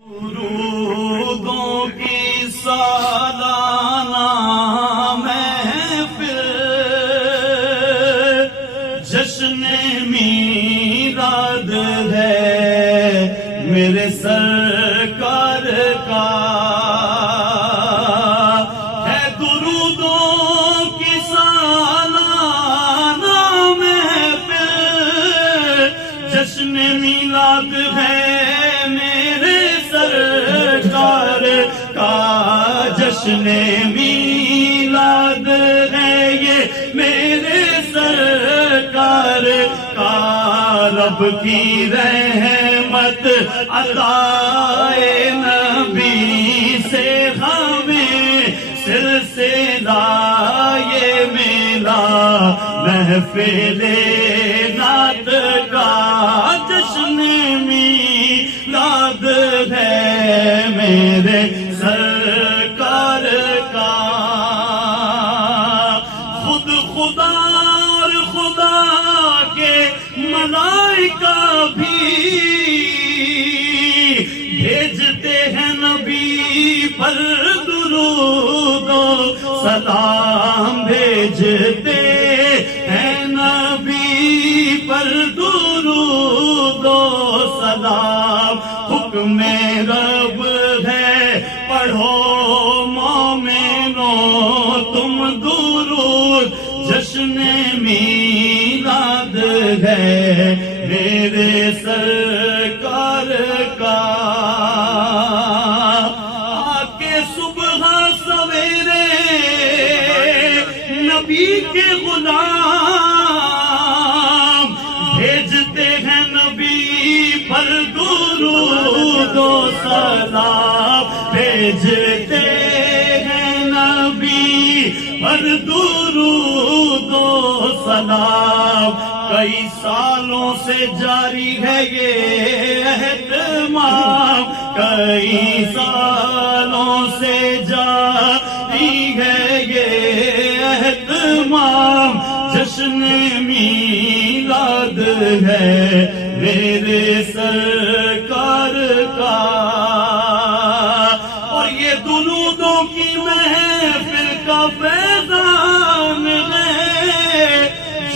درودوں کی سالانہ محفل، جشن میلاد ہے میرے سرکار کا، ہے درودوں کی سالانہ محفل، جشن میلاد ہے جشن میلاد ہے یہ میرے سرکار کا، رب کی رحمت عطائے نبی سے ہمیں سلسلہ یہ میلا محفل نعت کا، جشن میلاد ہے میرے سرکار کا، خود خدا اور خدا کے ملائکہ بھی بھیجتے ہیں نبی پر درود و سلام، بھیجتے ہیں نبی پر درود و سلام، حکم رب ہے پڑھو مومنو تم درود، جشن میلاد ہے میرے سرکار کا، آکے صبح سویرے نبی کے غلام بھیجتے ہیں نبی پر درود و سلام، بھیجتے ہیں نبی پر درود و سلام، کئی سالوں سے جاری ہے یہ اہتمام، کئی سالوں سے جاری ہے یہ اہتمام، جشن میلاد ہے میرے سرکار کا، اور یہ درودوں کی محفل کا فیضان ہے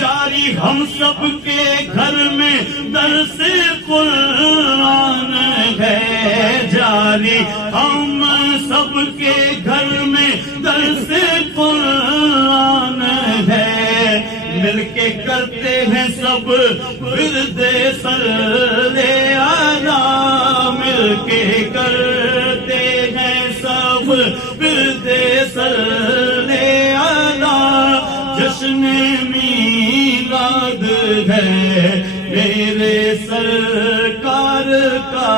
جاری ہم سب کے گھر میں، درس قرآن ہے جاری ہم سب کے گھر میں، درس قرآن ہے، مل کے کرتے ہیں سب ورد صلی علی، مل کے کرتے ہیں سب ورد صلی علی، جشن میلاد ہے میرے سرکار کا،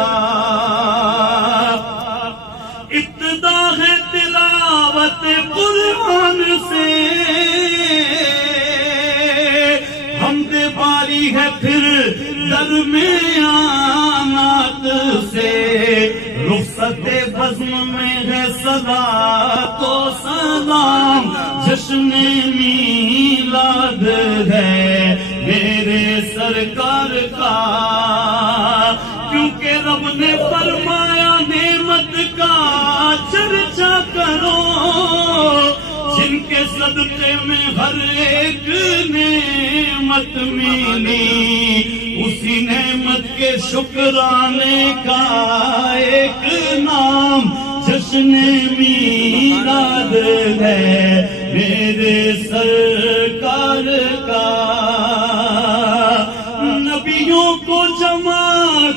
ابتدا ہے تلاوت قرآن سے، حمد باری ہے پھر درمیانات سے، رخصت بزم میں ہے صلاۃ و سلام، جشن میلاد ہے میرے سرکار کا، کیونکہ رب نے فرمایا نعمت کا چرچا کرو، جن کے صدقے میں ہر ایک نعمت ملی، اسی نعمت کے شکرانے کا ایک نام جشن میلاد ہے میرے سرکار کا، نبیوں کو جمع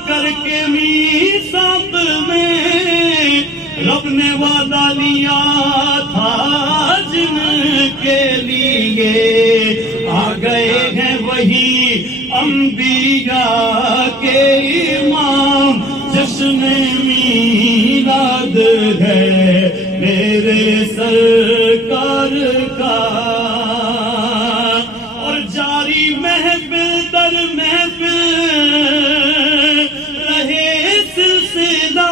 کر کے میثاق میں رب نے وعدہ لیا تھا جن کے لیے، آ گئے ہیں وہی انبیاء کے امام، جشن میلاد ہے میرے سرکار کا، اور جاری محفل در محفل رہے سلسلہ،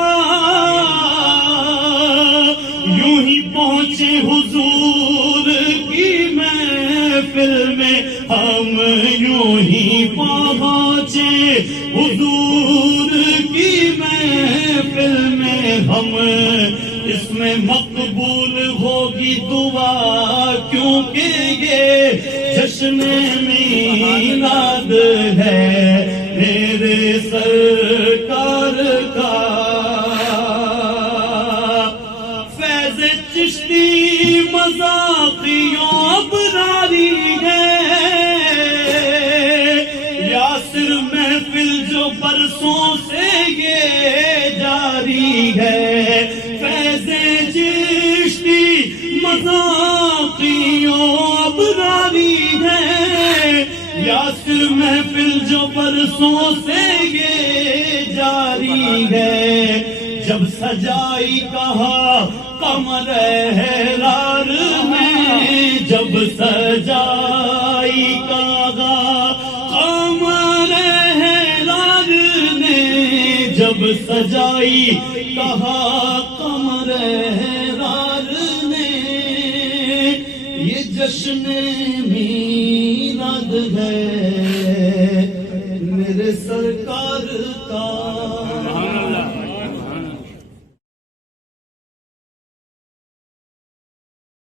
یوں ہی پہنچے حضور کی محفل میں، ہم یوں ہی پہنچے حضور کی محفل ہم اس میں مقبول ہوگی دعا، کیونکہ یہ جشن میلاد ہے میرے سرکار کا۔ فیض چشتی مذاقیوں ابراری ہے، یاسر محفل جو برسوں سے یہ جاری ہے۔ فیض چشتی مذاقیوں ابراری ہے، یاسر محفل جو برسوں سے یہ جاری ہے۔ جب سجائی کہا قمر حرار میں، جب سجائی کہا قمر حرار نے، جب سجائی کہا قمر حرار نے، یہ جشن میلاد ہے میرے سرکار کا۔